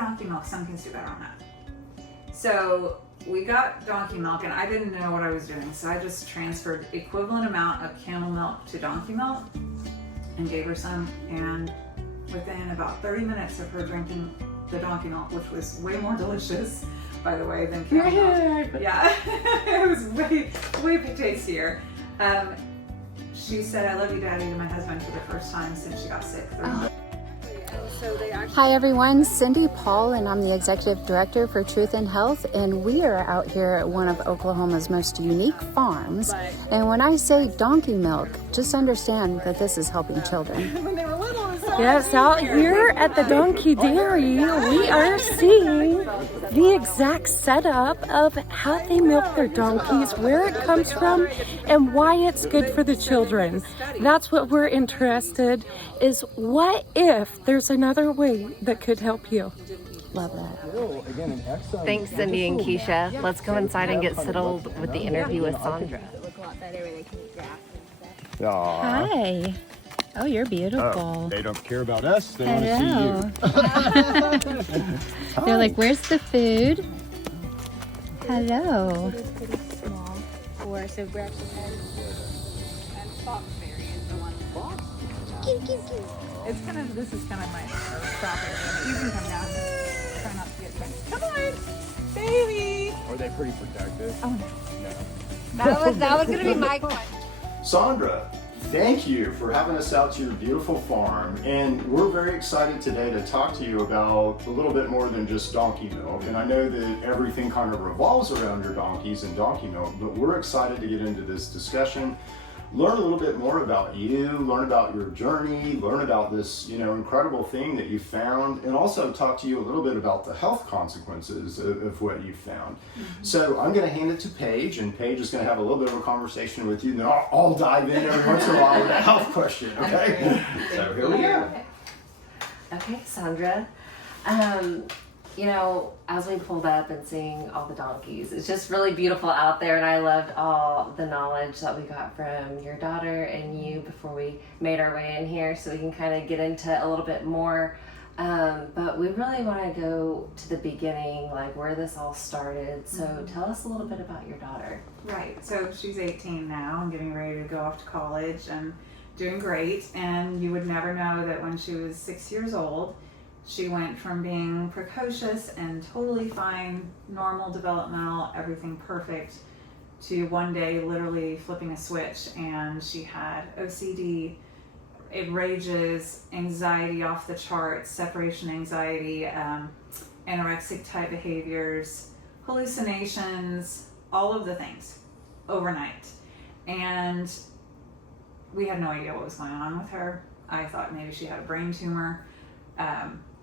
donkey milk, some kids do better on that. So we got donkey milk, and I didn't know what I was doing, so I just transferred equivalent amount of camel milk to donkey milk and gave her some, and within about 30 minutes of her drinking the donkey milk, which was way more delicious, by the way, than camel milk. Yeah, it was way tastier. She said, "I love you, Daddy," to my husband for the first time since she got sick. Hi everyone, Cindy Paul, and I'm the Executive Director for Truth in Health, and we are out here at one of Oklahoma's most unique farms. And when I say donkey milk, just understand that this is helping children. When they were little, it was so Yes, out here at the Donkey Dairy, we are seeing the exact setup of how they milk their donkeys, where it comes from, and why it's good for the children. That's what we're interested is what if there's another way that could help you. Love that. Thanks, Cindy and Keisha. Let's go inside and get settled with the interview with Saundra. Hi. Oh, you're beautiful. They don't care about us. They want to see you. They're like, where's the food? Hello. It's pretty small. Or so grab some eggs. And foxberry is the one. This is kind of my crop area, but you can come down. Try not to get drenched. Come on, baby. Are they pretty protective? Oh no. That was gonna be my question. Sandra, thank you for having us out to your beautiful farm, and we're very excited today to talk to you about a little bit more than just donkey milk. And I know that everything kind of revolves around your donkeys and donkey milk, but we're excited to get into this discussion, learn a little bit more about you, learn about your journey, learn about this, incredible thing that you found, and also talk to you a little bit about the health consequences of what you found. Mm-hmm. So I'm going to hand it to Paige, and Paige is going to have a little bit of a conversation with you, and then I'll dive in every once in a while with a health question, okay? So here we go. Okay, Saundra. As we pulled up and seeing all the donkeys, it's just really beautiful out there, and I loved all the knowledge that we got from your daughter and you before we made our way in here, so we can kind of get into a little bit more. But we really want to go to the beginning, like where this all started. So tell us a little bit about your daughter. Right, so she's 18 now and getting ready to go off to college and doing great, and you would never know that when she was 6 years old, she went from being precocious and totally fine, normal, developmental, everything perfect, to one day literally flipping a switch, and she had OCD, it rages, anxiety off the charts, separation anxiety, anorexic type behaviors, hallucinations, all of the things overnight. And we had no idea what was going on with her. I thought maybe she had a brain tumor.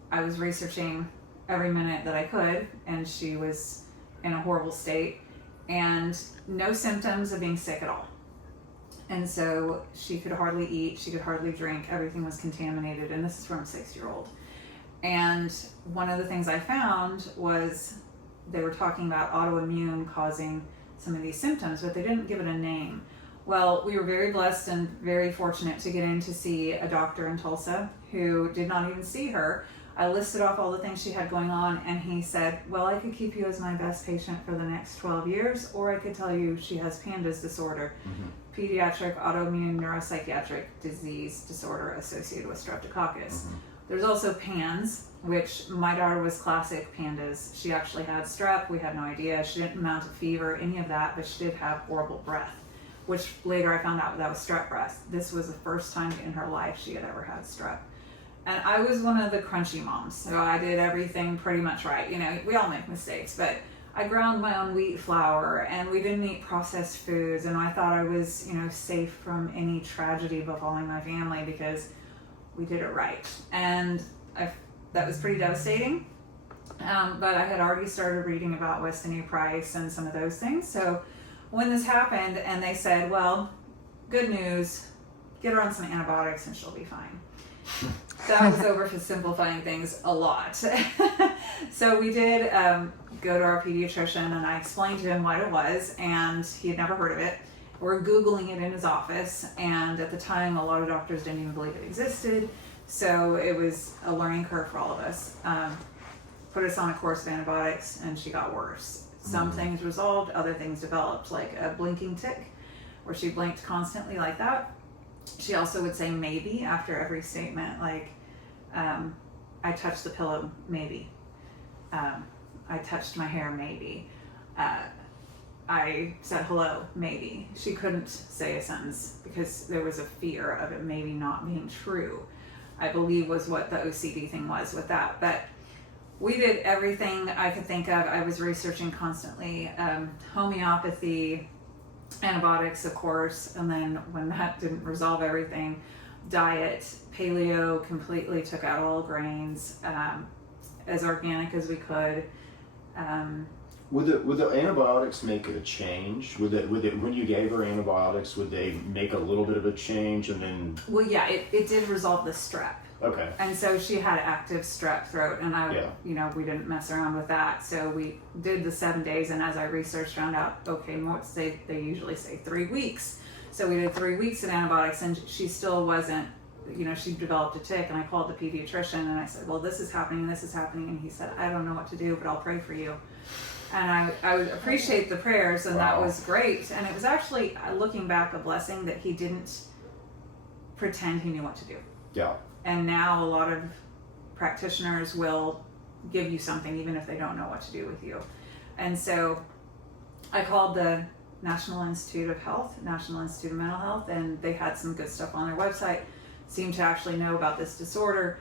I was researching every minute that I could, and she was in a horrible state and no symptoms of being sick at all. And so she could hardly eat, she could hardly drink, everything was contaminated, and this is from a 6-year-old. And one of the things I found was they were talking about autoimmune causing some of these symptoms, but they didn't give it a name. Well, we were very blessed and very fortunate to get in to see a doctor in Tulsa who did not even see her. I listed off all the things she had going on, and he said, well, I could keep you as my best patient for the next 12 years, or I could tell you she has PANDAS disorder, Pediatric Autoimmune Neuropsychiatric disease disorder associated with Streptococcus. There's also PANS, which my daughter was classic PANDAS. She actually had strep, we had no idea. She didn't mount a fever, any of that, but she did have horrible breath, which later I found out that was strep breath. This was the first time in her life she had ever had strep. And I was one of the crunchy moms, so I did everything pretty much right. We all make mistakes, but I ground my own wheat flour, and we didn't eat processed foods, and I thought I was, safe from any tragedy befalling my family because we did it right. And that was pretty devastating. But I had already started reading about Weston A. Price and some of those things. So when this happened and they said, well, good news, get her on some antibiotics and she'll be fine. That was oversimplifying things a lot. So we did go to our pediatrician, and I explained to him what it was, and he had never heard of it. We're Googling it in his office, and at the time a lot of doctors didn't even believe it existed, so it was a learning curve for all of us. put us on a course of antibiotics, and she got worse. Some things resolved, other things developed, like a blinking tic, where she blinked constantly like that. She also would say maybe after every statement, like, I touched the pillow, maybe. I touched my hair, maybe. I said hello, maybe. She couldn't say a sentence because there was a fear of it maybe not being true, I believe was what the OCD thing was with that. But we did everything I could think of. I was researching constantly, homeopathy, antibiotics, of course, and then when that didn't resolve everything, diet, paleo, completely took out all grains, as organic as we could. Would the antibiotics make a change? Would it when you gave her antibiotics, would they make a little bit of a change and then? Well, yeah, it did resolve the strep. Okay. And so she had active strep throat, and we didn't mess around with that. So we did the 7 days, and as I researched, found out, okay, they usually say 3 weeks. So we did 3 weeks of antibiotics, and she still wasn't, she developed a tic, and I called the pediatrician, and I said, well, this is happening, and he said, I don't know what to do, but I'll pray for you. And I would appreciate the prayers, and that was great. And it was actually, looking back, a blessing that he didn't pretend he knew what to do. Yeah. And now a lot of practitioners will give you something even if they don't know what to do with you. And so I called the National Institute of Health, National Institute of Mental Health, and they had some good stuff on their website, seemed to actually know about this disorder.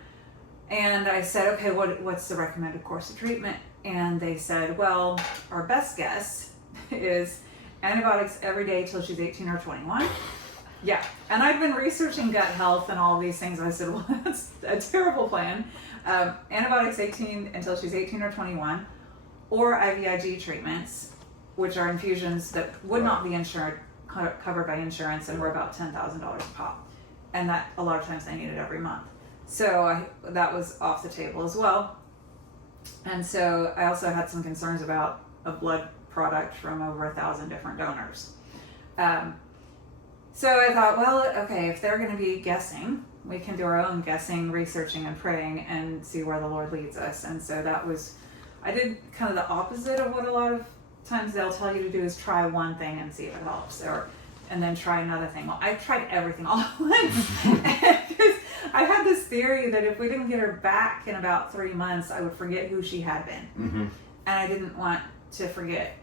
And I said, okay, what's the recommended course of treatment? And they said, well, our best guess is antibiotics every day till she's 18 or 21. Yeah, and I've been researching gut health and all these things. I said, well, that's a terrible plan. Antibiotics until she's 18 or 21, or IVIG treatments, which are infusions that would not be covered by insurance and were about $10,000 a pop. And that a lot of times they need it every month. So that was off the table as well. And so I also had some concerns about a blood product from over 1,000 different donors. So I thought, well, okay, if they're going to be guessing, we can do our own guessing, researching, and praying and see where the Lord leads us. And so I did kind of the opposite of what a lot of times they'll tell you to do, is try one thing and see if it helps, and then try another thing. Well, I tried everything all at once. Because I had this theory that if we didn't get her back in about 3 months, I would forget who she had been. Mm-hmm. And I didn't want to forget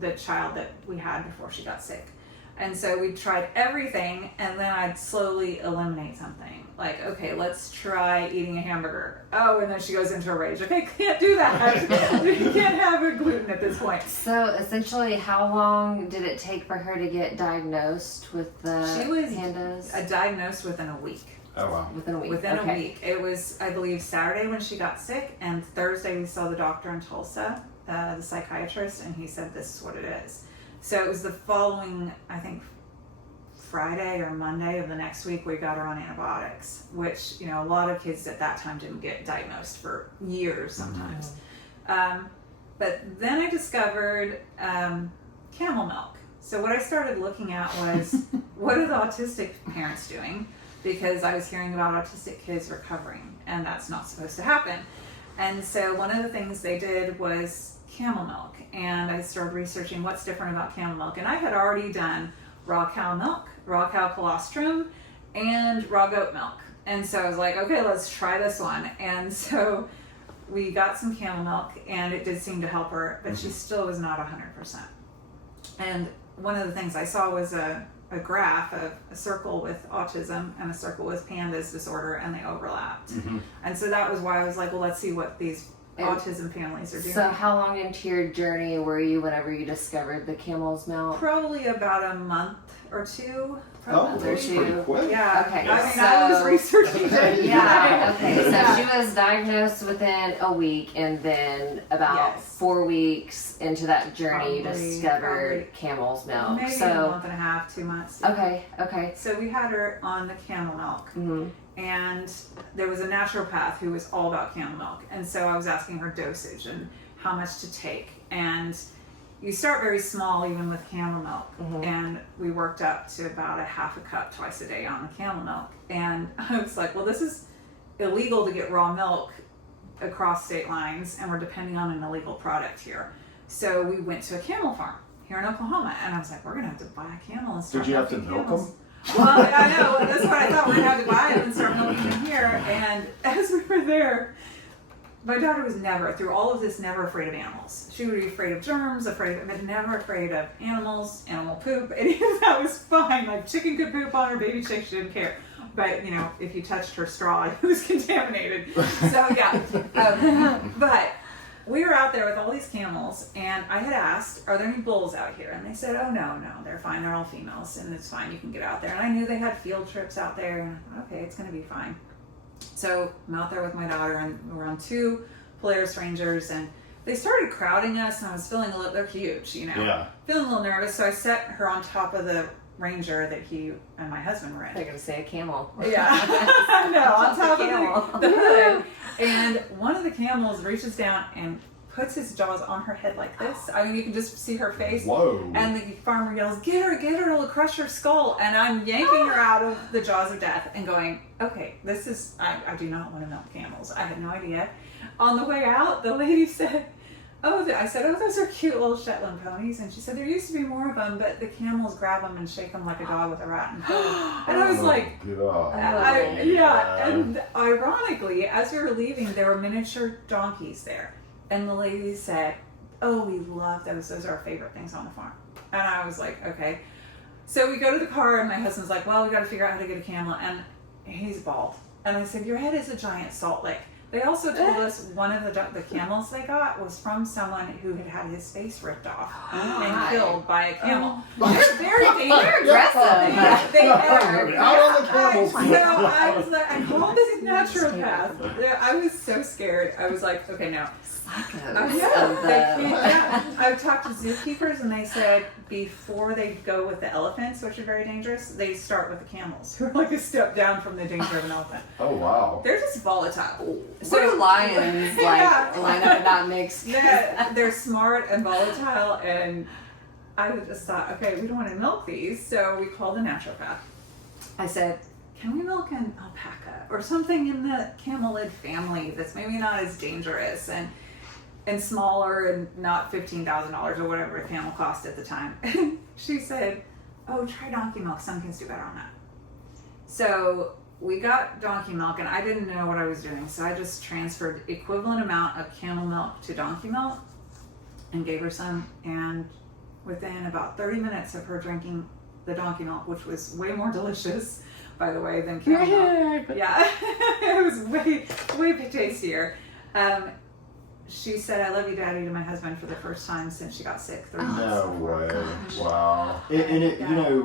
the child that we had before she got sick. And so we tried everything, and then I'd slowly eliminate something. Like, okay, let's try eating a hamburger. Oh, and then she goes into a rage. Okay, can't do that. You can't have a gluten at this point. So essentially, how long did it take for her to get diagnosed with the PANDAS? She was diagnosed within a week. Oh, wow. Within a week. Within a week. It was, I believe, Saturday when she got sick, and Thursday we saw the doctor in Tulsa, the psychiatrist, and he said this is what it is. So it was the following, I think, Friday or Monday of the next week we got her on antibiotics, which, a lot of kids at that time didn't get diagnosed for years sometimes. Mm-hmm. But then I discovered Camel milk. So what I started looking at was, what are the autistic parents doing? Because I was hearing about autistic kids recovering, and that's not supposed to happen. And so one of the things they did was camel milk, and I started researching what's different about camel milk. And I had already done raw cow milk, raw cow colostrum, and raw goat milk. And so I was like, okay, let's try this one. And so we got some camel milk, and it did seem to help her, but she still was not 100%. And one of the things I saw was a graph of a circle with autism and a circle with PANDAS disorder, and they overlapped. Mm-hmm. And so that was why I was like, well, let's see what these autism families are doing. So how long into your journey were you whenever you discovered the camel's milk? Probably about a month or two. Oh, that's pretty quick. Yeah. Okay. I was researching it. Yeah. Okay. So she was diagnosed within a week, and then about 4 weeks into that journey, you discovered camel's milk. Maybe a month and a half, 2 months. Okay. Okay. So we had her on the camel milk. Mm-hmm. And there was a naturopath who was all about camel milk. And so I was asking her dosage and how much to take. And you start very small even with camel milk. Mm-hmm. And we worked up to about a half a cup twice a day on the camel milk. And I was like, well, this is illegal to get raw milk across state lines, and we're depending on an illegal product here. So we went to a camel farm here in Oklahoma, and I was like, we're gonna have to buy a camel and start Did you have to milking milk camels. them? Well, I know, that's what I thought. We're gonna have to buy them and start milking them here. And as we were there, my daughter was never, through all of this, never afraid of animals. She would be afraid of germs, but never afraid of animals, animal poop. Any of that was fine. Like chicken could poop on her, baby chick, she didn't care. But, you know, if you touched her straw, it was contaminated. So, yeah. But we were out there with all these camels, and I had asked, are there any bulls out here? And they said, oh, no, they're fine. They're all females, and it's fine. You can get out there. And I knew they had field trips out there, and okay, it's going to be fine. So I'm out there with my daughter, and we're on 2 Polaris Rangers, and they started crowding us, and I was feeling a little, they're huge, you know, Yeah. feeling a little nervous. So I set her on top of the Ranger that he and my husband were in. They're gonna say a camel. Yeah, I know, on top camel. of the hood. And one of the camels reaches down and puts his jaws on her head like this. I mean, you can just see her face. Whoa. And the farmer yells, get her, it'll crush her skull. And I'm yanking her out of the jaws of death and going, okay, this is, I do not want to milk camels. I had no idea. On the way out, the lady said, I said, those are cute little Shetland ponies. And she said, there used to be more of them, but the camels grab them and shake them like a dog with a rat and pull them. And I was like, God. yeah. And ironically, as we were leaving, there were miniature donkeys there. And the lady said, oh, we love those. Those are our favorite things on the farm. And I was like, okay. So we go to the car, and my husband's like, well, we got to figure out how to get a camel. And he's bald. And I said, your head is a giant salt lake. They also told us one of the camels they got was from someone who had had his face ripped off and killed by a camel. They're very dangerous. They're aggressive. They are. Out on the camels. So I was like, I called this naturopath. I was so scared. I was like, okay, no. I've talked to zookeepers, and they said before they go with the elephants, which are very dangerous, they start with the camels, who are like a step down from the danger of an elephant. Oh, wow. They're just volatile. So lions line up in that mix. Yeah, they're smart and volatile, and I just thought, okay, we don't want to milk these, so we called a naturopath. I said, can we milk an alpaca or something in the camelid family that's maybe not as dangerous and smaller and not $15,000 or whatever a camel cost at the time? And she said, oh, try donkey milk. Some kids do better on that. So we got donkey milk, and I didn't know what I was doing. So I just transferred equivalent amount of camel milk to donkey milk and gave her some. And within about 30 minutes of her drinking the donkey milk, which was way more delicious, by the way, than camel milk. Yeah, it was way tastier. She said, I love you, Daddy, to my husband for the first time since she got sick 3 months No before. way. Gosh. Wow. And it, you know,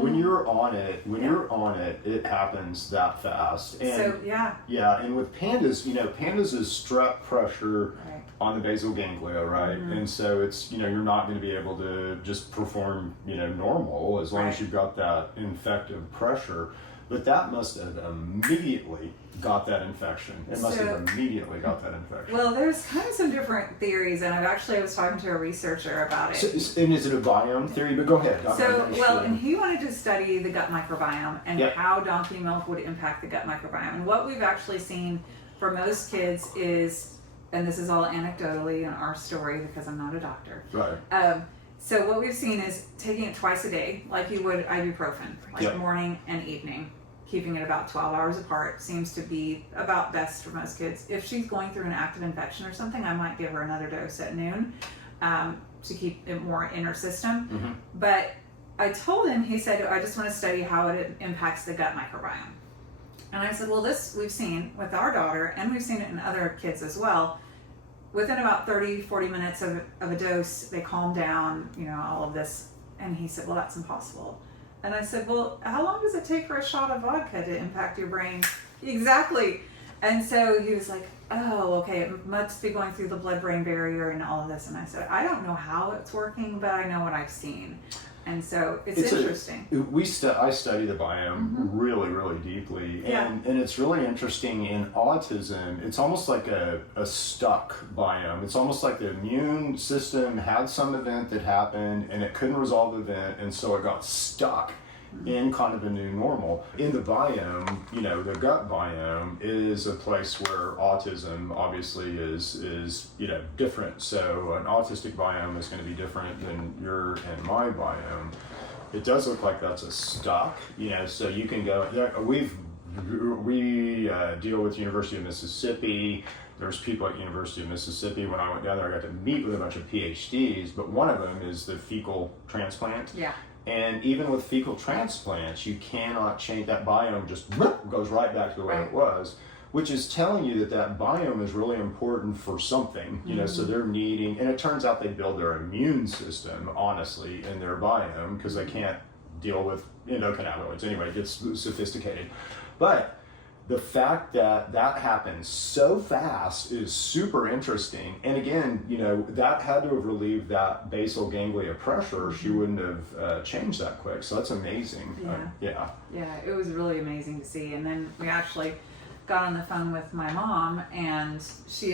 when you're on it, it happens that fast. And So, yeah. yeah, and with pandas, pandas is strep pressure Right. on the basal ganglia, right? Mm-hmm. And so it's, you're not going to be able to just perform, normal as long as Right. you've got that infective pressure. But that must have immediately got that infection. It must So- have immediately got that infection. Well, there's kind of some different theories, and I was talking to a researcher about it. And is it a biome theory? But go ahead. I'm interested. And he wanted to study the gut microbiome and Yep. how donkey milk would impact the gut microbiome. And what we've actually seen for most kids is, and this is all anecdotally in our story because I'm not a doctor. Right. So what we've seen is taking it twice a day, like you would ibuprofen, like Yep. morning and evening. Keeping it about 12 hours apart seems to be about best for most kids. If she's going through an active infection or something, I might give her another dose at noon to keep it more in her system. Mm-hmm. But I told him, he said, I just want to study how it impacts the gut microbiome. And I said, well, this we've seen with our daughter, and we've seen it in other kids as well. Within about 30, 40 minutes of a dose, they calm down, all of this. And he said, well, that's impossible. And I said, well, how long does it take for a shot of vodka to impact your brain? Exactly. And so he was like, oh, okay, it must be going through the blood-brain barrier and all of this. And I said, I don't know how it's working, but I know what I've seen. And so it's interesting. I study the biome really, really deeply. Yeah. And it's really interesting in autism. It's almost like a stuck biome. It's almost like the immune system had some event that happened and it couldn't resolve the event, and so it got stuck. in kind of a new normal. In the biome, you know, the gut biome is a place where autism obviously is you know, different. So an autistic biome is going to be different than your and my biome. It does look like that's a stock, you know, so you can go, we deal with University of Mississippi. There's people at University of Mississippi. When I went down there, I got to meet with a bunch of PhDs, but one of them is the fecal transplant. Yeah. And even with fecal transplants, you cannot change that biome, just goes right back to the way Right. it was, which is telling you that that biome is really important for something, you know, so they're needing, and it turns out they build their immune system, honestly, in their biome, because they can't deal with endocannabinoids. Anyway, it gets sophisticated. But the fact that that happens so fast is super interesting. And again, you know, that had to have relieved that basal ganglia pressure. She wouldn't have changed that quick. So that's amazing. Yeah. Yeah, it was really amazing to see. And then we actually got on the phone with my mom, and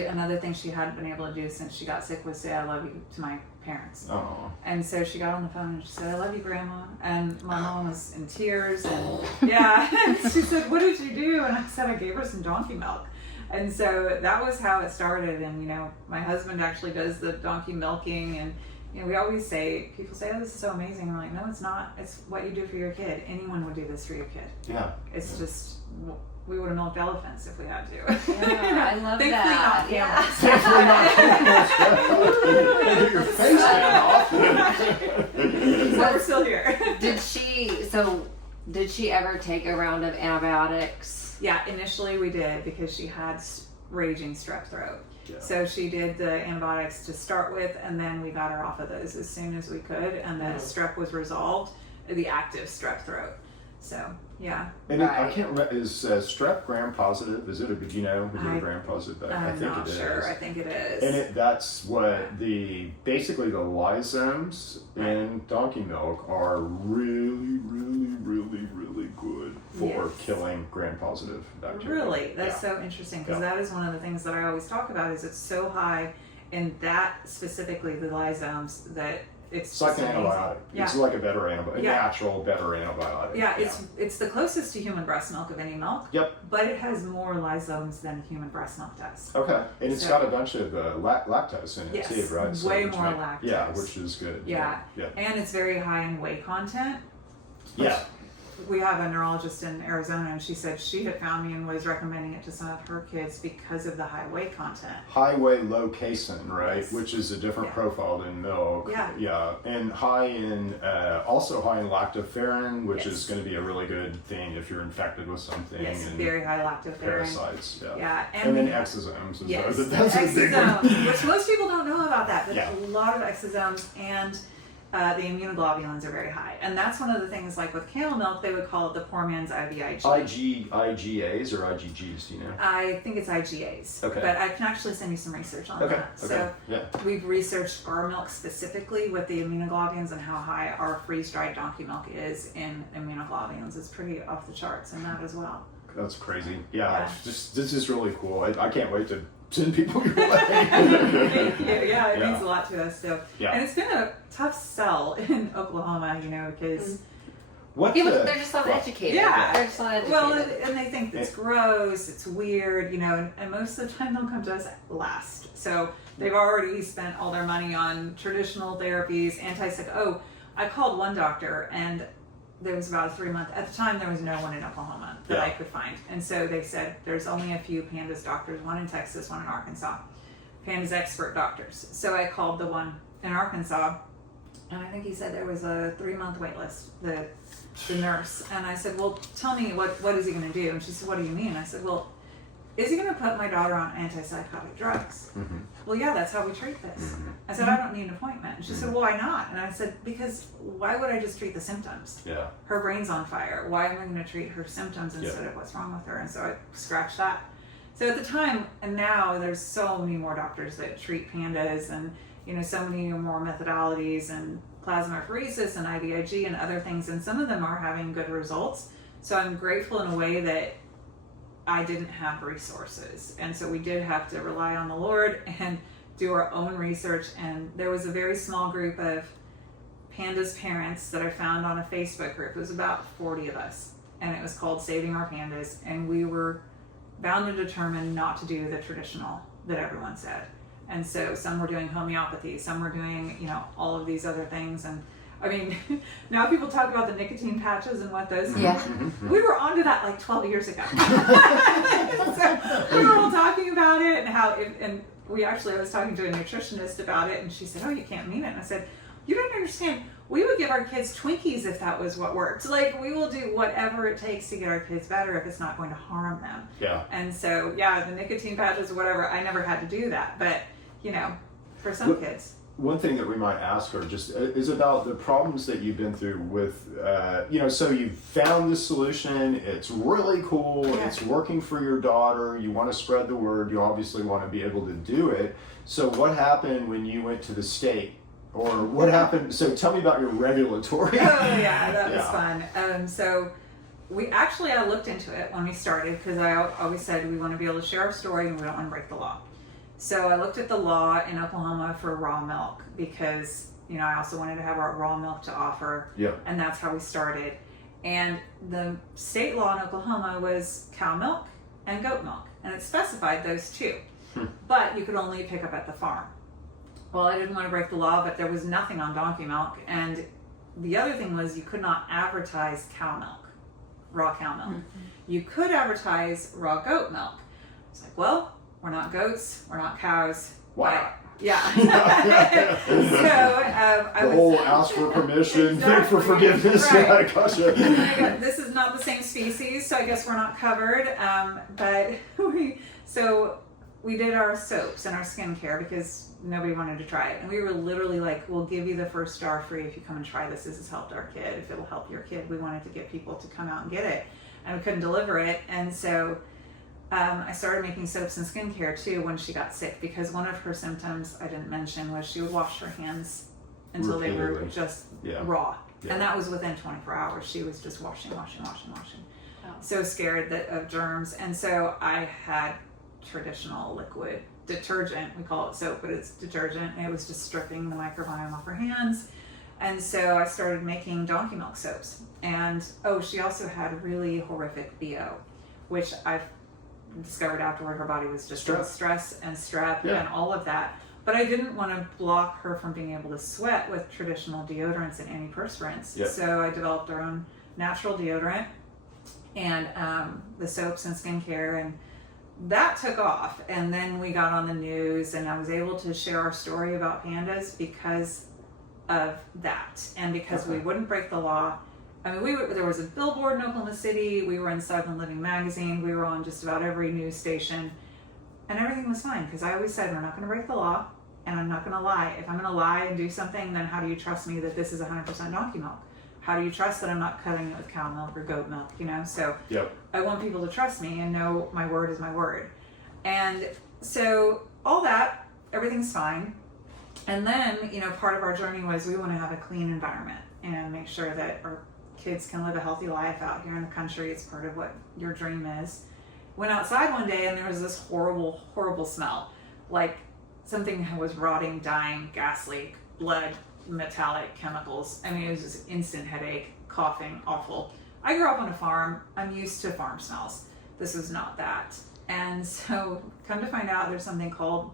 another thing she hadn't been able to do since she got sick was say I love you to my parents. Oh. And so she got on the phone and she said, I love you, Grandma. And my mom was in tears, and yeah, and she said, what did you do? And I said, I gave her some donkey milk. And so that was how it started. And, you know, my husband actually does the donkey milking, and you know, we always say, people say, oh, this is so amazing. We're like, no, it's not. It's what you do for your kid. Anyone would do this for your kid. Yeah. It's just, we would have milked elephants if we had to. Yeah, I love Thankfully that. not Yeah. Get your face off. So we're still here. Did she ever take a round of antibiotics? Yeah, initially we did, because she had raging strep throat. Yeah. So she did the antibiotics to start with, and then we got her off of those as soon as we could, and the strep was resolved, the active strep throat. So, yeah. And I can't remember, is strep gram-positive? Is it is it a gram-positive? I think not it sure. is. I think it is. And that's what basically the lysomes in donkey milk are really, really, really, really good for killing gram-positive bacteria. Really? That's so interesting, because Yeah. that is one of the things that I always talk about, is it's so high in that, specifically the lysomes, that it's like just an amazing. antibiotic. Yeah. It's like a better antibiotic, Yeah. natural, better antibiotic. Yeah, it's the closest to human breast milk of any milk. Yep. But it has more lysomes than human breast milk does. Okay, and it's So- got a bunch of lactose in it Yes, too, right? way which more lactose. Yeah, which is good. Yeah. Yeah. And it's very high in whey content. Yeah. We have a neurologist in Arizona, and she said she had found me and was recommending it to some of her kids because of the high whey content. High whey, low casein, right? Yes. Which is a different Yeah. profile than milk. Yeah. Yeah, and also high in lactoferrin, which Yes. is going to be a really good thing if you're infected with something. Yes, and very high lactoferrin. parasites. Yeah. Yeah, And then we- exosomes. Yes, That's a big one. exosomes, which most people don't know about that, but Yeah. a lot of exosomes and the immunoglobulins are very high. And that's one of the things, like with camel milk, they would call it the poor man's IVIG. IgAs or IgGs, do you know? I think it's IgAs. Okay. But I can actually send you some research on Okay. that. Okay. So Yeah. we've researched our milk specifically with the immunoglobulins and how high our freeze-dried donkey milk is in immunoglobulins. It's pretty off the charts in that as well. That's crazy. Yeah. Yeah. This is really cool. I can't wait to send people your way. yeah, it Yeah. means a lot to us. So, Yeah. and it's been a tough sell in Oklahoma, because They're just not educated. Yeah. They're just not educated. well, and they think it's gross, it's weird, and most of the time they'll come to us last. So they've already spent all their money on traditional therapies, antipsychotic. Oh, I called one doctor, and there was about a 3-month, at the time there was no one in Oklahoma that I could find. And so they said there's only a few PANDAS doctors, one in Texas, one in Arkansas. PANDAS expert doctors. So I called the one in Arkansas, and I think he said there was a 3-month wait list, the nurse. And I said, well, tell me, what is he going to do? And she said, what do you mean? I said, well, is he going to put my daughter on antipsychotic drugs? Mhm. Well, yeah, that's how we treat this. Mhm. I said, I don't need an appointment. And she said, well, why not? And I said, because why would I just treat the symptoms? Yeah. Her brain's on fire. Why am I going to treat her symptoms instead of what's wrong with her? And so I scratched that. So at the time, and now there's so many more doctors that treat PANDAS, and so many more methodologies and plasmapheresis and IVIG and other things, and some of them are having good results. So I'm grateful in a way that I didn't have resources, and so we did have to rely on the Lord and do our own research. And there was a very small group of PANDAS parents that I found on a Facebook group. It was about 40 of us, and it was called Saving Our PANDAS, and we were bound and determined not to do the traditional that everyone said. And so some were doing homeopathy, some were doing, you know, all of these other things. And I mean, now people talk about the nicotine patches and what those Yeah. we were onto that like 12 years ago. So we were all talking about it and how it, and I was talking to a nutritionist about it, and she said, oh, you can't mean it. And I said, you don't understand. We would give our kids Twinkies if that was what worked. Like, we will do whatever it takes to get our kids better if it's not going to harm them. Yeah. And so, yeah, the nicotine patches or whatever, I never had to do that. But, you know, for some kids. One thing that we might ask her just is about the problems that you've been through with, you know, so you've found this solution, it's really cool, it's working for your daughter, you want to spread the word, you obviously want to be able to do it. So what happened when you went to the state? Or what happened? So tell me about your regulatory. Oh, yeah, that was fun. So I looked into it when we started, because I always said we want to be able to share our story and we don't want to break the law. So I looked at the law in Oklahoma for raw milk, because, you know, I also wanted to have our raw milk to offer. Yeah. And that's how we started. And the state law in Oklahoma was cow milk and goat milk, and it specified those two. But you could only pick up at the farm. Well, I didn't want to break the law, but there was nothing on donkey milk. And the other thing was you could not advertise cow milk, raw cow milk. Mm-hmm. You could advertise raw goat milk. It's like, well, we're not goats, we're not cows. Wow. Yeah. The whole ask for permission, beg for forgiveness. Right. Yeah, gotcha. This is not the same species, so I guess we're not covered. But we did our soaps and our skincare because nobody wanted to try it. And we were literally like, we'll give you the first jar free if you come and try this. This has helped our kid. If it'll help your kid, we wanted to get people to come out and get it. And we couldn't deliver it. And so I started making soaps and skincare too when she got sick, because one of her symptoms I didn't mention was she would wash her hands until they were just raw. Yeah. And that was within 24 hours. She was just washing. Oh. So scared of germs. And so I had traditional liquid detergent. We call it soap, but it's detergent. And it was just stripping the microbiome off her hands. And so I started making donkey milk soaps. And she also had really horrific BO, which I've discovered afterward her body was just in stress and strep and all of that. But I didn't want to block her from being able to sweat with traditional deodorants and antiperspirants. Yep. So I developed our own natural deodorant and the soaps and skincare, and that took off. And then we got on the news, and I was able to share our story about PANDAS because of that, and because we wouldn't break the law. I mean, there was a billboard in Oklahoma City, we were in Southern Living magazine, we were on just about every news station, and everything was fine, because I always said, we're not going to break the law, and I'm not going to lie. If I'm going to lie and do something, then how do you trust me that this is 100% donkey milk? How do you trust that I'm not cutting it with cow milk or goat milk, you know? So I want people to trust me and know my word is my word. And so all that, everything's fine. And then, you know, part of our journey was we want to have a clean environment and make sure that our kids can live a healthy life out here in the country. It's part of what your dream is. Went outside one day and there was this horrible, horrible smell. Like something was rotting, dying, gas leak, blood, metallic chemicals. I mean, it was just instant headache, coughing, awful. I grew up on a farm. I'm used to farm smells. This was not that. And so come to find out there's something called,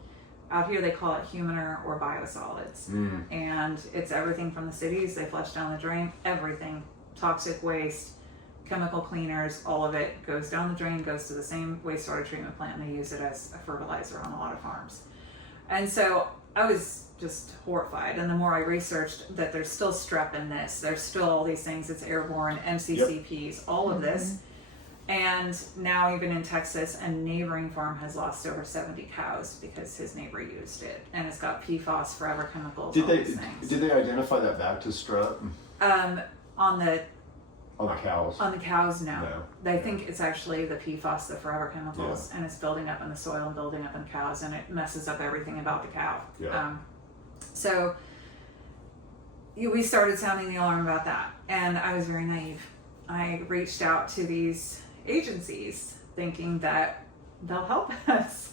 out here they call it humaner or biosolids. And it's everything from the cities, they flush down the drain, everything. Toxic waste, chemical cleaners, all of it goes down the drain, goes to the same wastewater treatment plant, and they use it as a fertilizer on a lot of farms. And so I was just horrified. And the more I researched that there's still strep in this, there's still all these things, it's airborne, MCCPs, all of this. And now even in Texas, a neighboring farm has lost over 70 cows because his neighbor used it. And it's got PFAS, forever chemicals, all these things. Did they identify that back to strep? On the cows? On the cows, no. I think it's actually the PFAS, the forever chemicals, and it's building up in the soil and building up in cows, and it messes up everything about the cow. So we started sounding the alarm about that, and I was very naive. I reached out to these agencies thinking that they'll help us.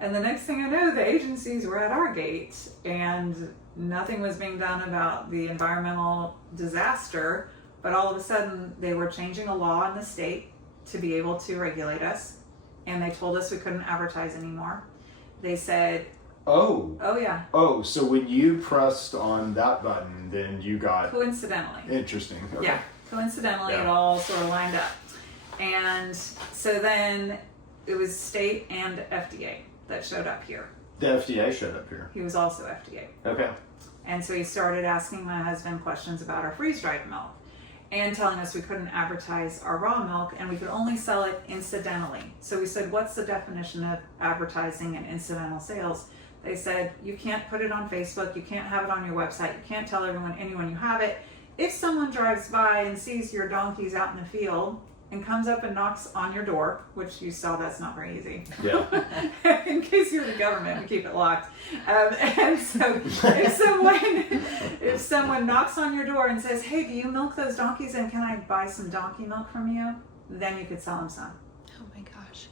And the next thing I know, the agencies were at our gate and nothing was being done about the environmental disaster. But all of a sudden, they were changing a law in the state to be able to regulate us. And they told us we couldn't advertise anymore. They said, Oh, yeah. Oh, so when you pressed on that button, then you got Coincidentally. interesting. Okay. Yeah, coincidentally, Yeah. it all sort of lined up. And so then it was state and FDA that showed up here. The FDA showed up here. He was also FDA. Okay. And so he started asking my husband questions about our freeze-dried milk and telling us we couldn't advertise our raw milk and we could only sell it incidentally. So we said, what's the definition of advertising and incidental sales? They said, you can't put it on Facebook, you can't have it on your website, you can't tell anyone you have it. If someone drives by and sees your donkeys out in the field and comes up and knocks on your door, which you saw that's not very easy. Yeah. In case you're the government, we keep it locked. And so if someone knocks on your door and says, hey, do you milk those donkeys and can I buy some donkey milk from you? Then you could sell them some. Oh my gosh.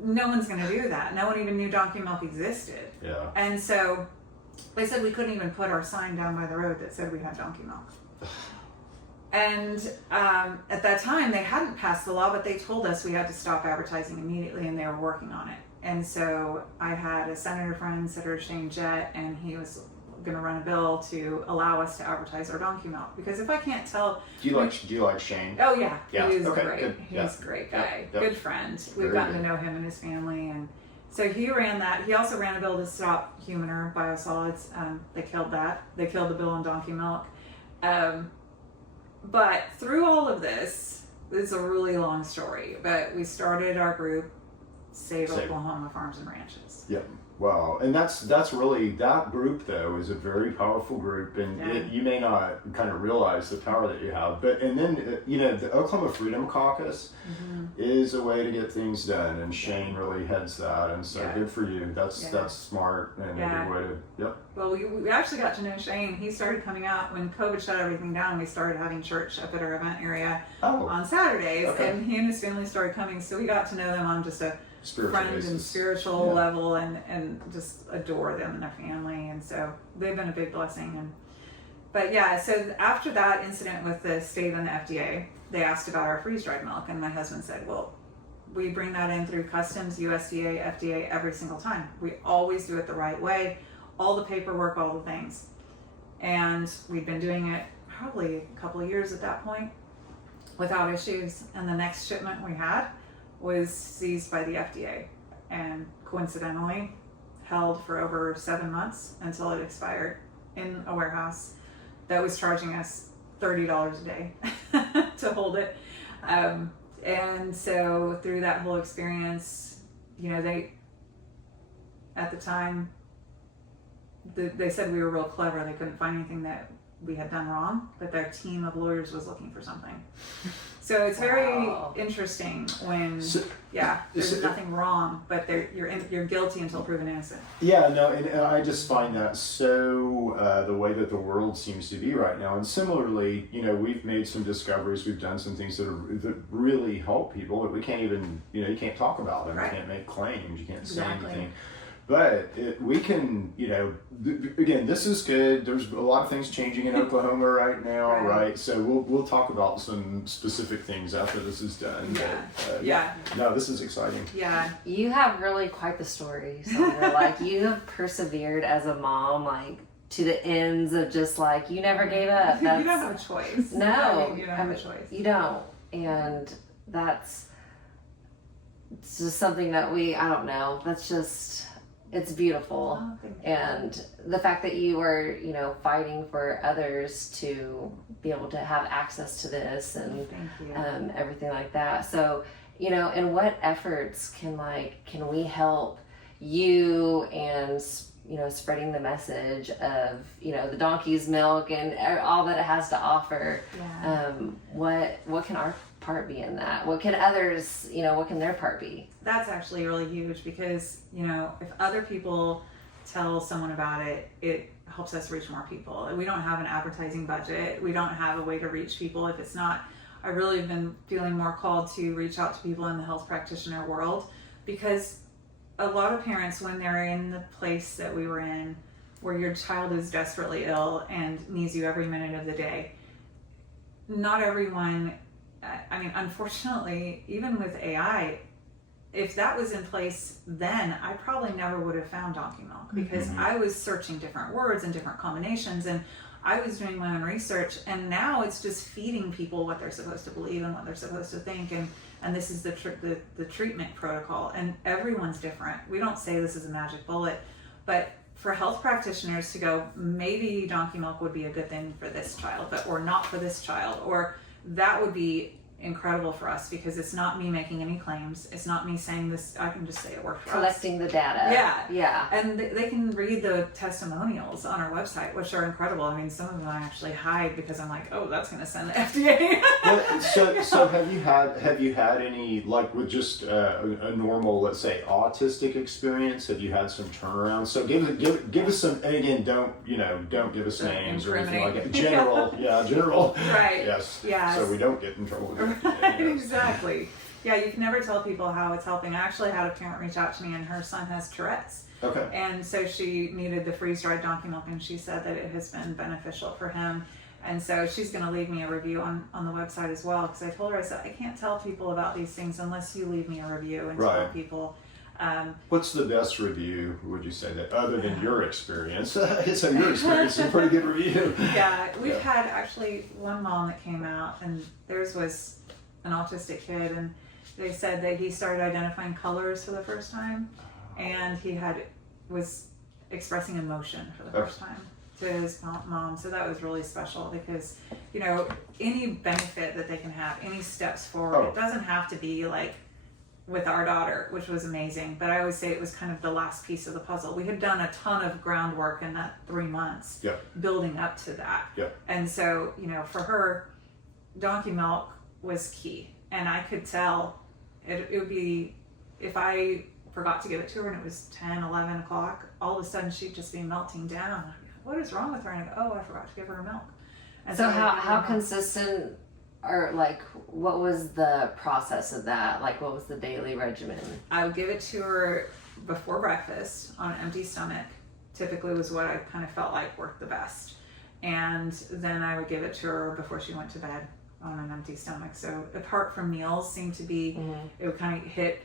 No one's going to do that. No one even knew donkey milk existed. Yeah. And so they said we couldn't even put our sign down by the road that said we had donkey milk. And at that time, they hadn't passed the law, but they told us we had to stop advertising immediately, and they were working on it. And so I had a senator friend, Senator Shane Jett, and he was going to run a bill to allow us to advertise our donkey milk. Because if I can't tell... Do you like Shane? Oh, yeah. Yeah. He's Okay, great. good. He's Yeah. a great guy. Yep. Good friend. We've Very gotten good. to know him and his family. And so he ran that. He also ran a bill to stop human or biosolids. They killed that. They killed the bill on donkey milk. But through all of this, it's a really long story, but we started our group, Save Oklahoma Farms and Ranches. Yep. Wow. And that's really, that group though is a very powerful group, and Yeah. you may not kind of realize the power that you have, but and then the Oklahoma Freedom Caucus is a way to get things done, and Shane really heads that, and so Yeah. good for you. That's smart and Yeah. a good way to. Yep. Well, we actually got to know Shane. He started coming out when COVID shut everything down. We started having church up at our event area on Saturdays, Okay. and he and his family started coming. So we got to know them on just a Spiritual friend basis. and spiritual Yeah. level, and just adore them and their family. And so they've been a big blessing. But yeah, so after that incident with the state and the FDA, they asked about our freeze-dried milk, and my husband said, well, we bring that in through customs, USDA, FDA every single time. We always do it the right way, all the paperwork, all the things. And we'd been doing it probably a couple of years at that point without issues. And the next shipment we had was seized by the FDA and coincidentally held for over 7 months until it expired in a warehouse that was charging us $30 a day to hold it. And so through that whole experience, they, at the time, they said we were real clever. They couldn't find anything that we had done wrong, but their team of lawyers was looking for something. So it's very interesting when, there's nothing wrong, but you're guilty until proven innocent. Yeah, no, and I just find that so the way that the world seems to be right now. And similarly, we've made some discoveries, we've done some things that really help people that we can't even, you can't talk about them, Right. you can't make claims, you can't say Exactly. anything. But we can, again, this is good. There's a lot of things changing in Oklahoma right now, right? So we'll talk about some specific things after this is done. Yeah. But, Yeah. No, this is exciting. Yeah. You have really quite the story, Saundra. Like, you have persevered as a mom, like, to the ends of just, like, you never gave up. You don't have a choice. No. I mean, you don't have a choice. You don't. And it's just something that I don't know, that's just, it's beautiful. Oh, thank you. And the fact that you were, fighting for others to be able to have access to this and Thank you. everything like that. So, in what efforts can we help you and, spreading the message of, the donkey's milk and all that it has to offer? Yeah. What can our part be in that? What can others, what can their part be? That's actually really huge because, if other people tell someone about it, it helps us reach more people. We don't have an advertising budget. We don't have a way to reach people. If it's not, I really have been feeling more called to reach out to people in the health practitioner world because a lot of parents, when they're in the place that we were in, where your child is desperately ill and needs you every minute of the day, not everyone, I mean, unfortunately, even with AI, if that was in place then, I probably never would have found donkey milk, because I was searching different words and different combinations, and I was doing my own research, and now it's just feeding people what they're supposed to believe and what they're supposed to think, and this is the treatment protocol, and everyone's different. We don't say this is a magic bullet, but for health practitioners to go, maybe donkey milk would be a good thing for this child, or not for this child, or that would be incredible for us, because it's not me making any claims. It's not me saying this. I can just say it worked for us. Collecting the data. Yeah. And they can read the testimonials on our website, which are incredible. I mean, some of them I actually hide because I'm like, oh, that's going to send the FDA. So have you had any, like with just a normal, let's say, autistic experience? Have you had some turnarounds? So give us some. And again, don't give us names or anything like that. General. Right. Yes. Yeah. So we don't get in trouble with it. Right, exactly. Yeah, you can never tell people how it's helping. I actually had a parent reach out to me, and her son has Tourette's. Okay. And so she needed the freeze-dried donkey milk, and she said that it has been beneficial for him. And so she's going to leave me a review on the website as well, because I told her, I said, I can't tell people about these things unless you leave me a review and tell people. What's the best review, would you say, that other than your experience? So your experience is a pretty good review. Yeah, we've had actually one mom that came out, and theirs was an autistic kid, and they said that he started identifying colors for the first time, and he was expressing emotion for the first time to his mom. So that was really special, because any benefit that they can have, any steps forward, it doesn't have to be like with our daughter, which was amazing, but I always say it was kind of the last piece of the puzzle. We had done a ton of groundwork in that 3 months building up to that. And so, for her, donkey milk was key. And I could tell it would be, if I forgot to give it to her and it was 10, 11 o'clock, all of a sudden she'd just be melting down. I'd be like, what is wrong with her? And I go, oh, I forgot to give her milk. And so how consistent, or like, what was the process of that? Like, what was the daily regimen? I would give it to her before breakfast on an empty stomach, typically was what I kind of felt like worked the best. And then I would give it to her before she went to bed on an empty stomach. So apart from meals seemed to be, it would kind of hit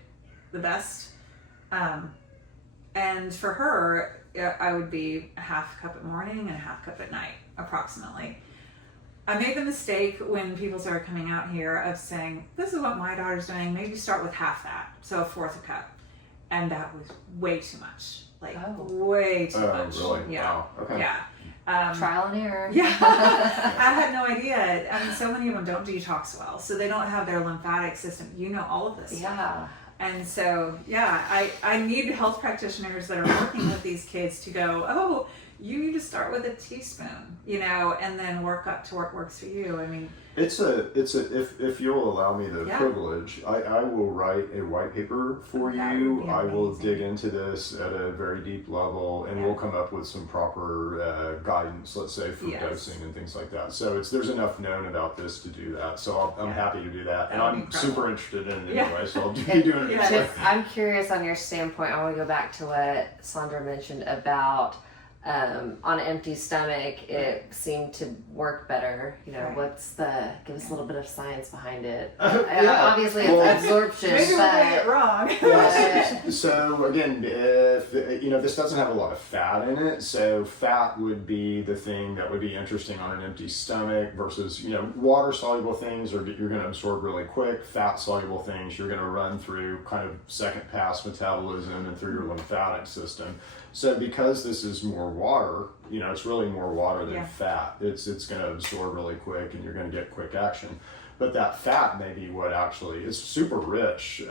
the best. And for her, I would be a half cup at morning and a half cup at night, approximately. I made the mistake when people started coming out here of saying, this is what my daughter's doing, maybe start with half that, so a fourth a cup. And that was way too much. Way too much. Really? Yeah. Wow. Okay. Yeah. Trial and error. Yeah. I had no idea. I mean, so many of them don't detox well, so they don't have their lymphatic system. All of this stuff. And so, I need health practitioners that are working with these kids to go, oh, you need to start with a teaspoon, and then work up to what works for you. I mean, if you'll allow me the privilege, I will write a white paper for you. I will dig into this at a very deep level, and we'll come up with some proper guidance, let's say, for dosing and things like that. So there's enough known about this to do that. So I'm happy to do that, and I'm super interested in it anyway. So I'll be doing it. I'm curious on your standpoint. I want to go back to what Saundra mentioned about. On an empty stomach, it seemed to work better. Give us a little bit of science behind it. Obviously, it's absorption. Maybe we're getting it wrong. So again, if this doesn't have a lot of fat in it, so fat would be the thing that would be interesting on an empty stomach versus water soluble things you're going to absorb really quick. Fat soluble things you're going to run through kind of second pass metabolism and through your lymphatic system. So because this is more water, it's really more water than fat. It's going to absorb really quick, and you're going to get quick action. But that fat may be what actually is super rich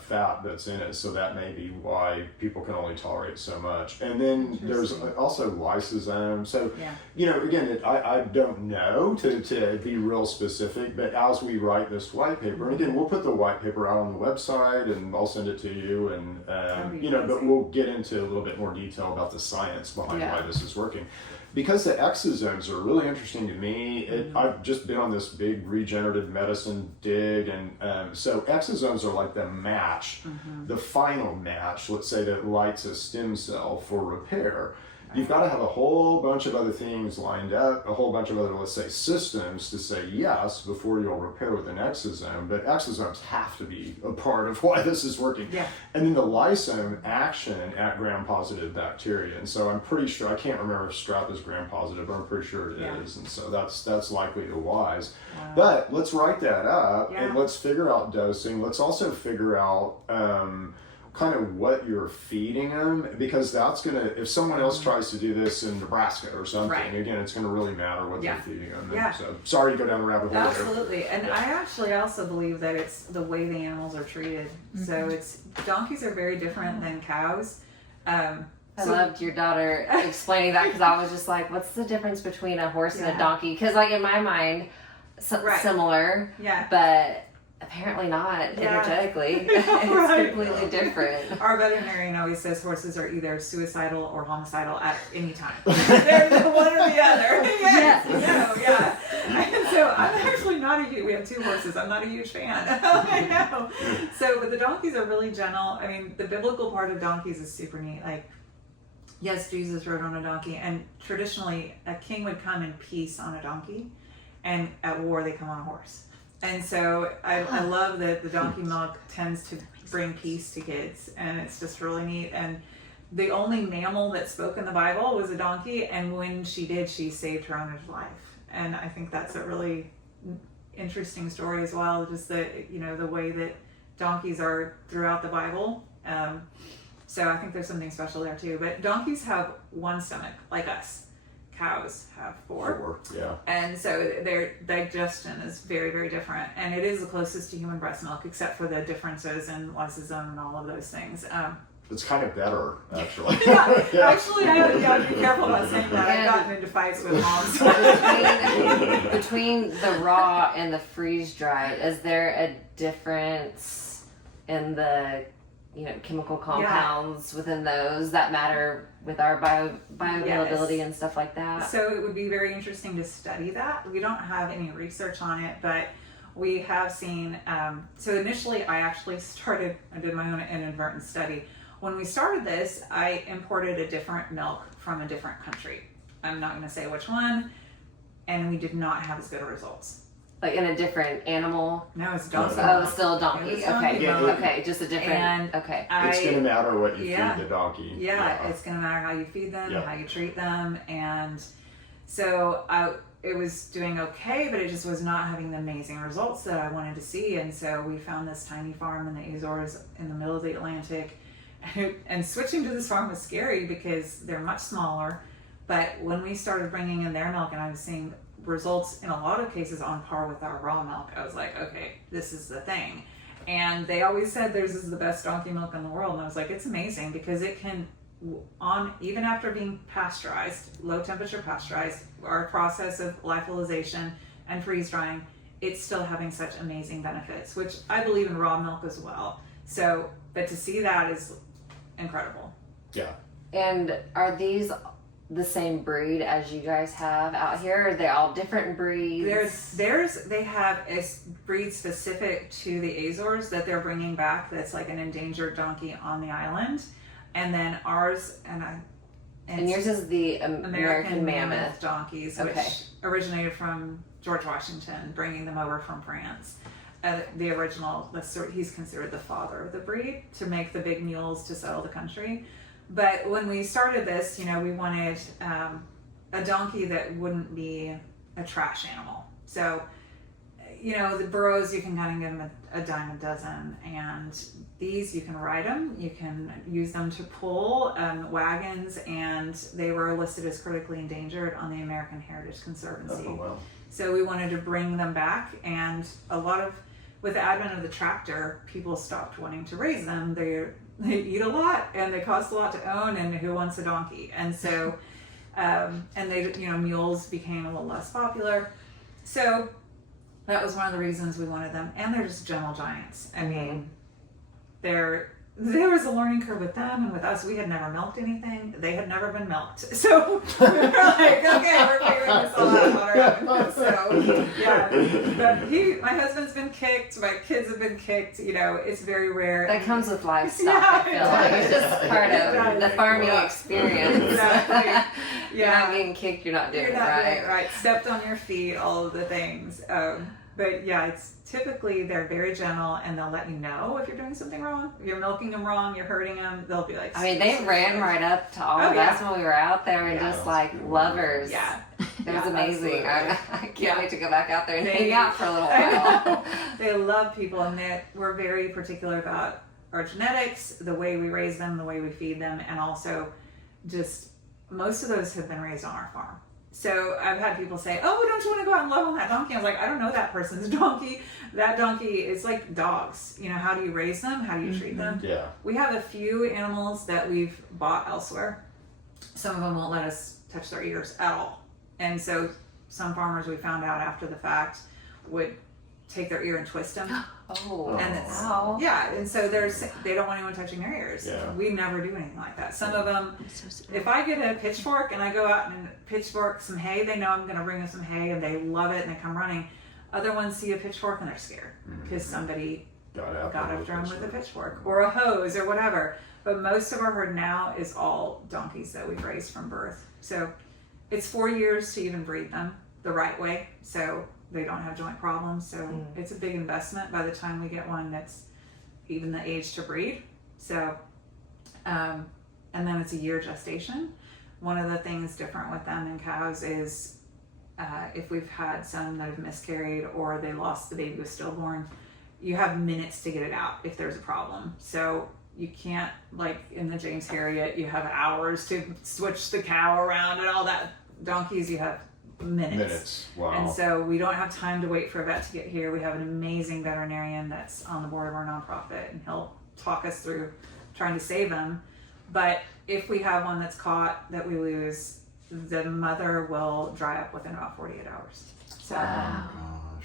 fat that's in it. So that may be why people can only tolerate so much. And then there's also lysosome. So, again, I don't know to be real specific, but as we write this white paper, and again, we'll put the white paper out on the website and I'll send it to you. And, but we'll get into a little bit more detail about the science behind why this is working. because the exosomes are really interesting to me. I've just been on this big regenerative medicine dig, and so exosomes are like the match, the final match, let's say, that lights a stem cell for repair. You've got to have a whole bunch of other things lined up, a whole bunch of other, let's say, systems to say yes before you'll repair with an exosome. But exosomes have to be a part of why this is working. Yeah. And then the lysome action at gram-positive bacteria. And so I'm pretty sure, I can't remember if strep is gram-positive, but I'm pretty sure it is. And so that's likely the whys. Wow. But let's write that up and let's figure out dosing. Let's also figure out kind of what you're feeding them, because that's going to, if someone else tries to do this in Nebraska or something, again, it's going to really matter what they're feeding them. And so sorry to go down the rabbit hole. Absolutely. And I actually also believe that it's the way the animals are treated. So donkeys are very different than cows. I loved your daughter explaining that, because I was just like, what's the difference between a horse and a donkey? Because like in my mind, similar, but apparently not energetically. It's completely different. Our veterinarian always says horses are either suicidal or homicidal at any time. They're one or the other. And so I'm actually not a huge, we have 2 horses, I'm not a huge fan. I know. So, but the donkeys are really gentle. I mean, the biblical part of donkeys is super neat. Like, yes, Jesus rode on a donkey, and traditionally a king would come in peace on a donkey, and at war they come on a horse. And so I love that the donkey milk tends to bring peace to kids, and it's just really neat. And the only mammal that spoke in the Bible was a donkey, and when she did, she saved her owner's life. And I think that's a really interesting story as well, just the way that donkeys are throughout the Bible. So I think there's something special there too. But donkeys have 1 stomach, like us. Cows have 4. And so their digestion is very, very different. And it is the closest to human breast milk, except for the differences in lysosome and all of those things. It's kind of better, actually. Actually, I have to be careful about saying that. I've gotten into fights with moms. Between the raw and the freeze-dried, is there a difference in the chemical compounds within those that matter with our bioavailability and stuff like that? So it would be very interesting to study that. We don't have any research on it, but we have seen, so initially I did my own inadvertent study. When we started this, I imported a different milk from a different country. I'm not going to say which one, and we did not have as good results. Like in a different animal? No, it's donkey. Oh, it's still a donkey. Okay, just a different. And it's going to matter what you feed the donkey. It's going to matter how you feed them, how you treat them, and so it was doing okay, but it just was not having the amazing results that I wanted to see. And so we found this tiny farm in the Azores in the middle of the Atlantic, and switching to this farm was scary because they're much smaller. But when we started bringing in their milk, and I was seeing results in a lot of cases on par with our raw milk, I was like, okay, this is the thing. And they always said theirs is the best donkey milk in the world, and I was like, it's amazing because it can, even after being pasteurized, low temperature pasteurized, our process of lyophilization and freeze drying, it's still having such amazing benefits, which I believe in raw milk as well. So, but to see that is incredible. Yeah. And are these the same breed as you guys have out here? Are they all different breeds? They have a breed specific to the Azores that they're bringing back that's like an endangered donkey on the island. And then ours, and yours is the American Mammoth donkeys, which originated from George Washington, bringing them over from France. The original, he's considered the father of the breed to make the big mules to settle the country. But when we started this, we wanted a donkey that wouldn't be a trash animal. So, the burros, you can kind of get them a dime a dozen. And these, you can ride them. You can use them to pull wagons. And they were listed as critically endangered on the American Heritage Conservancy. Oh, wow. So we wanted to bring them back. And with the advent of the tractor, people stopped wanting to raise them. They eat a lot and they cost a lot to own, and who wants a donkey? And so, mules became a little less popular. So that was one of the reasons we wanted them. And they're just gentle giants. I mean, they're there was a learning curve with them and with us. We had never milked anything. They had never been milked. So we were like, okay, we're figuring this all out on our own. So yeah, but my husband's been kicked. My kids have been kicked. You know, it's very rare. That comes with livestock, I feel like. It's just part of the farming experience. Exactly. You're not getting kicked, you're not doing it right. Right. Stepped on your feet, all of the things. But yeah, it's typically they're very gentle and they'll let you know if you're doing something wrong. If you're milking them wrong, you're hurting them, they'll be like... I mean, they ran right up to all of us when we were out there and just like lovers. Yeah. It was amazing. I can't wait to go back out there and hang out for a little while. They love people, and we're very particular about our genetics, the way we raise them, the way we feed them, and also just most of those have been raised on our farm. So I've had people say, oh, don't you want to go out and love on that donkey? I was like, I don't know that person's donkey. That donkey is like dogs. You know, how do you raise them? How do you treat them? Yeah. We have a few animals that we've bought elsewhere. Some of them won't let us touch their ears at all. And so some farmers, we found out after the fact, would take their ear and twist them. Oh, And it's, wow. yeah, and so they don't want anyone touching their ears. Yeah. We never do anything like that. Some of them, if I get a pitchfork and I go out and pitchfork some hay, they know I'm going to bring them some hay and they love it and they come running. Other ones see a pitchfork and they're scared because somebody got after them with a pitchfork or a hose or whatever. But most of our herd now is all donkeys that we've raised from birth. So it's 4 years to even breed them the right way. So they don't have joint problems. So it's a big investment by the time we get one that's even the age to breed. So, and then it's a year gestation. One of the things different with them and cows is if we've had some that have miscarried or they lost the baby was stillborn, you have minutes to get it out if there's a problem. So you can't, like in the James Harriet, you have hours to switch the cow around and all that. Donkeys, you have minutes. Wow. And so we don't have time to wait for a vet to get here. We have an amazing veterinarian that's on the board of our nonprofit, and he'll talk us through trying to save them. But if we have one that's caught that we lose, the mother will dry up within about 48 hours. So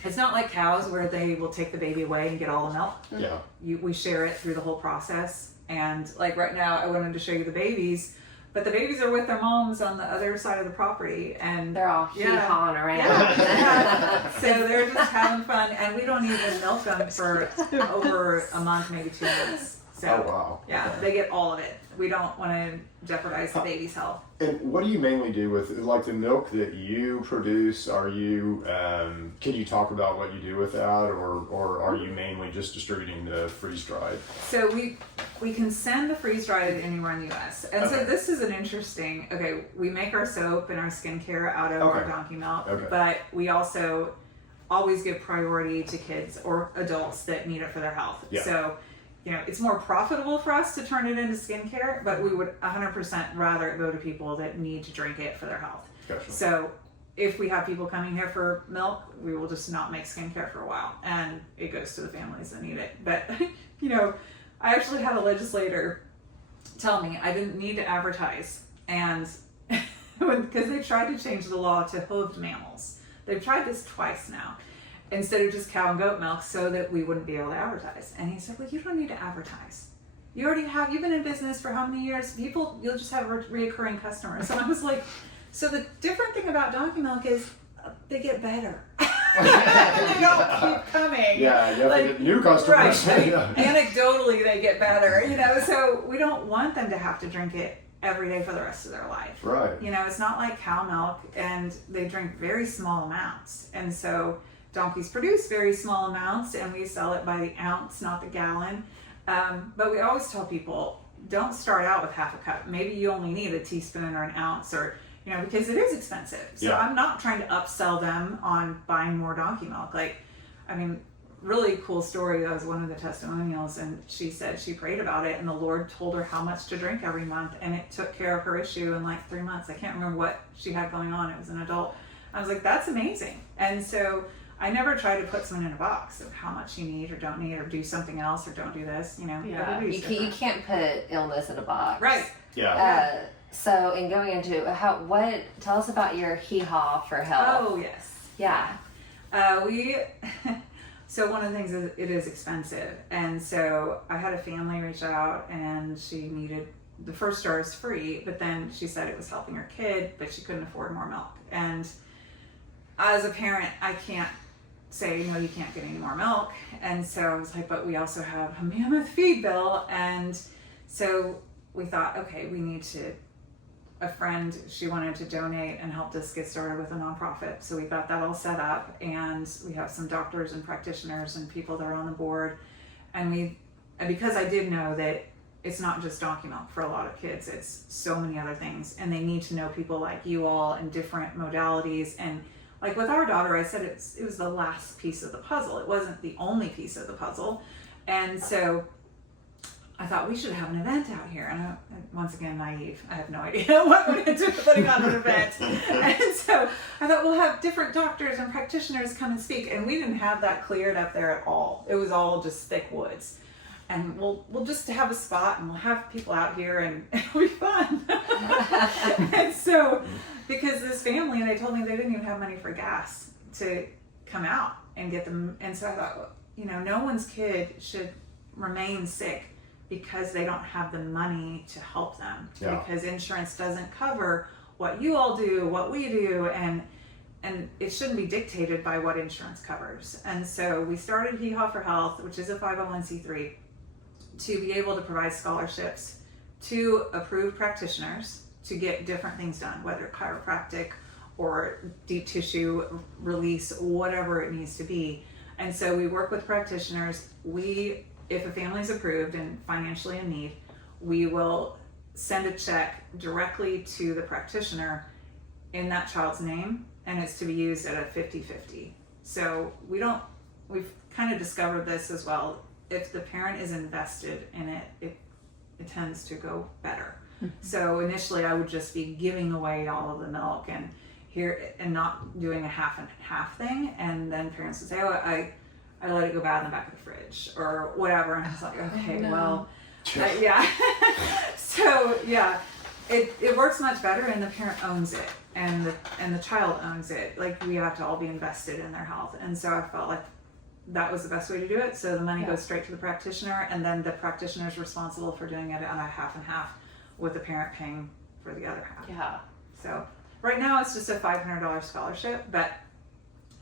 it's not like cows where they will take the baby away and get all the milk. Yeah. We share it through the whole process. And like right now, I wanted to show you the babies. But the babies are with their moms on the other side of the property, and they're all hee-hawing around. Yeah. So they're just having fun, and we don't even milk them for over a month, maybe 2 months. So, wow. Yeah, they get all of it. We don't want to jeopardize the baby's health. And what do you mainly do with, like, the milk that you produce? Are you, can you talk about what you do with that, or are you mainly just distributing the freeze-dried? So we can send the freeze-dried anywhere in the U.S. And so this is an interesting, we make our soap and our skincare out of our donkey milk, but we also always give priority to kids or adults that need it for their health. Yeah. So, you know, it's more profitable for us to turn it into skincare, but we would 100% rather go to people that need to drink it for their health. Gotcha. So if we have people coming here for milk, we will just not make skincare for a while, and it goes to the families that need it. But, you know, I actually had a legislator tell me I didn't need to advertise, and because they tried to change the law to hooved mammals. They've tried this twice now, instead of just cow and goat milk, so that we wouldn't be able to advertise. And he said, well, you don't need to advertise. You already have, you've been in business for how many years? You'll just have reoccurring customers. And I was like, so the different thing about donkey milk is they get better. They don't keep coming. Yeah, you have to get new customers. Right. I mean, anecdotally, they get better, you know, so we don't want them to have to drink it every day for the rest of their life. Right. You know, it's not like cow milk, and they drink very small amounts. And so donkeys produce very small amounts, and we sell it by the ounce, not the gallon. But we always tell people, don't start out with half a cup. Maybe you only need a teaspoon or an ounce, or, you know, because it is expensive. So I'm not trying to upsell them on buying more donkey milk. Like, I mean, really cool story. That was one of the testimonials, and she said she prayed about it, and the Lord told her how much to drink every month, and it took care of her issue in like 3 months. I can't remember what she had going on. It was an adult. I was like, that's amazing. And so I never try to put someone in a box of how much you need or don't need, or do something else or don't do this. You know, you can't put illness in a box. Right. Yeah. So in going into tell us about your hee-haw for health. Oh, yes. Yeah. So one of the things is it is expensive. And so I had a family reach out, and she needed, the first jar is free, but then she said it was helping her kid, but she couldn't afford more milk. And as a parent, I can't say, you can't get any more milk. And so I was like, but we also have a mammoth feed bill. And so we thought, okay, we need to, a friend, she wanted to donate and helped us get started with a nonprofit. So we got that all set up, and we have some doctors and practitioners and people that are on the board. And because I did know that it's not just donkey milk for a lot of kids, it's so many other things, and they need to know people like you all and different modalities. And like with our daughter, I said it was the last piece of the puzzle. It wasn't the only piece of the puzzle. And so I thought we should have an event out here. And once again, naive. I have no idea what went into putting on an event. And so I thought we'll have different doctors and practitioners come and speak. And we didn't have that cleared up there at all. It was all just thick woods. And we'll just have a spot, and we'll have people out here, and it'll be fun. And so, because this family, and they told me they didn't even have money for gas to come out and get them. And so I thought, no one's kid should remain sick because they don't have the money to help them. Yeah. Because insurance doesn't cover what you all do, what we do, and it shouldn't be dictated by what insurance covers. And so we started Hee Haw for Health, which is a 501c3, to be able to provide scholarships to approved practitioners to get different things done, whether chiropractic or deep tissue release, whatever it needs to be. And so we work with practitioners. If a family is approved and financially in need, we will send a check directly to the practitioner in that child's name, and it's to be used at a 50-50. So we've kind of discovered this as well. If the parent is invested in it, it tends to go better. Mm-hmm. So initially I would just be giving away all of the milk and not doing a half and half thing. And then parents would say, oh, I let it go bad in the back of the fridge or whatever. And I was like, okay, well, yeah. So yeah, it works much better, and the parent owns it, and the child owns it. Like, we have to all be invested in their health. And so I felt like that was the best way to do it. So the money goes straight to the practitioner, and then the practitioner is responsible for doing it on a half and half, with the parent paying for the other half. Yeah. So right now it's just a $500 scholarship, but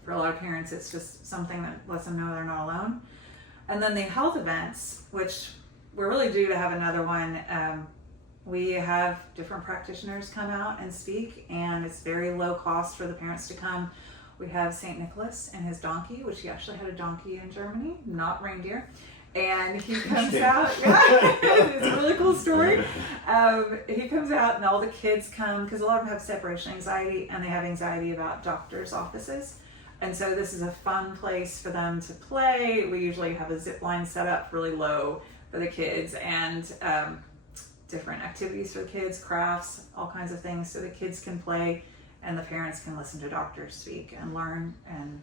for a lot of parents it's just something that lets them know they're not alone. And then the health events, which we're really due to have another one. We have different practitioners come out and speak, and it's very low cost for the parents to come. We have St. Nicholas and his donkey, which he actually had a donkey in Germany, not reindeer. And he comes out, it's a really cool story. He comes out, and all the kids come, because a lot of them have separation anxiety, and they have anxiety about doctors' offices. And so this is a fun place for them to play. We usually have a zip line set up really low for the kids, and different activities for the kids, crafts, all kinds of things, so the kids can play and the parents can listen to doctors speak and learn. And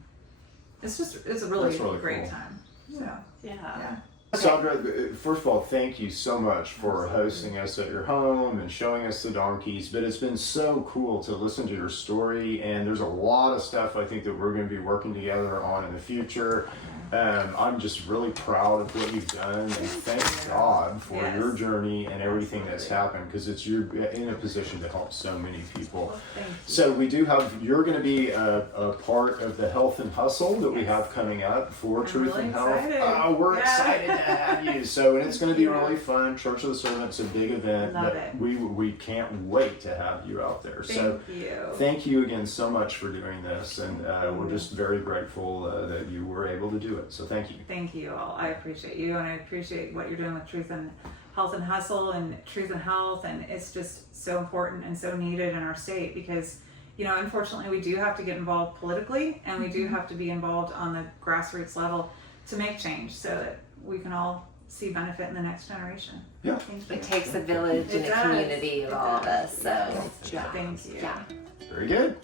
it's a really great cool time. So yeah. Saundra, first of all, thank you so much for hosting us at your home and showing us the donkeys, but it's been so cool to listen to your story, and there's a lot of stuff I think that we're going to be working together on in the future. I'm just really proud of what you've done, and thank God for your journey and everything that's happened, because you're in a position to help so many people. So we do you're going to be a part of the Health and Hustle that we have coming up for Truth and Health. We're excited to have you. So, and it's going to be really fun. Church of the Servant's a big event, but we can't wait to have you out there. Thank you again so much for doing this, and we're just very grateful that you were able to do it. So thank you. Thank you all. I appreciate you, and I appreciate what you're doing with Truth and Health and Hustle and Truth and Health, and it's just so important and so needed in our state, because unfortunately we do have to get involved politically, and we do have to be involved on the grassroots level to make change so that we can all see benefit in the next generation. Yeah. It takes a village and a community of all of us. So thank you. Very good.